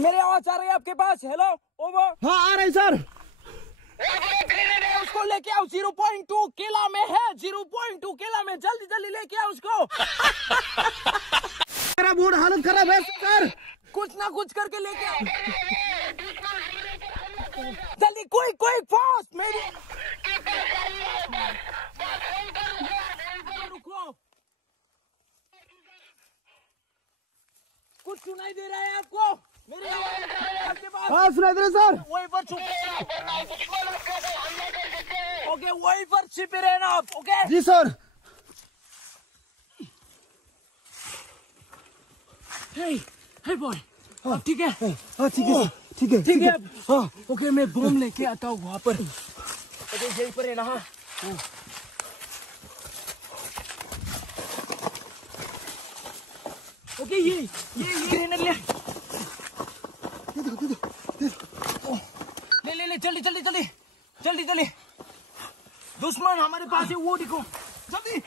मेरी आवाज आ रही है आपके पास? Hello over. हाँ आ रही सर। उसको लेके आओ, 0.2 किला में है, 0.2 किला में, जल्दी जल्दी लेके आओ उसको। मेरा मूड हालत खराब है सर। कुछ ना कुछ करके लेके आओ जल्दी, कोई कोई फास्ट। मेरी रुको, कुछ सुनाई दे रहा है आपको? मेरी आवाज आपके पास? हाँ सुनाई दे रहा सर। वहीं पर छुपे ओके, वहीं पर छिपे रहना आप। ओके जी सर। हे बॉय, ठीक है? हाँ ठीक है ठीक है ठीक है। हाँ ओके, मैं बम लेके आता हूँ वहाँ पर। ओके यहीं पर है ना? हाँ ओके, ये ग्रेनेड ले ले ले ले, जल्दी जल्दी जल्दी जल्दी जल्दी। दुश्मन हमारे पास है, वो देखो जल्दी।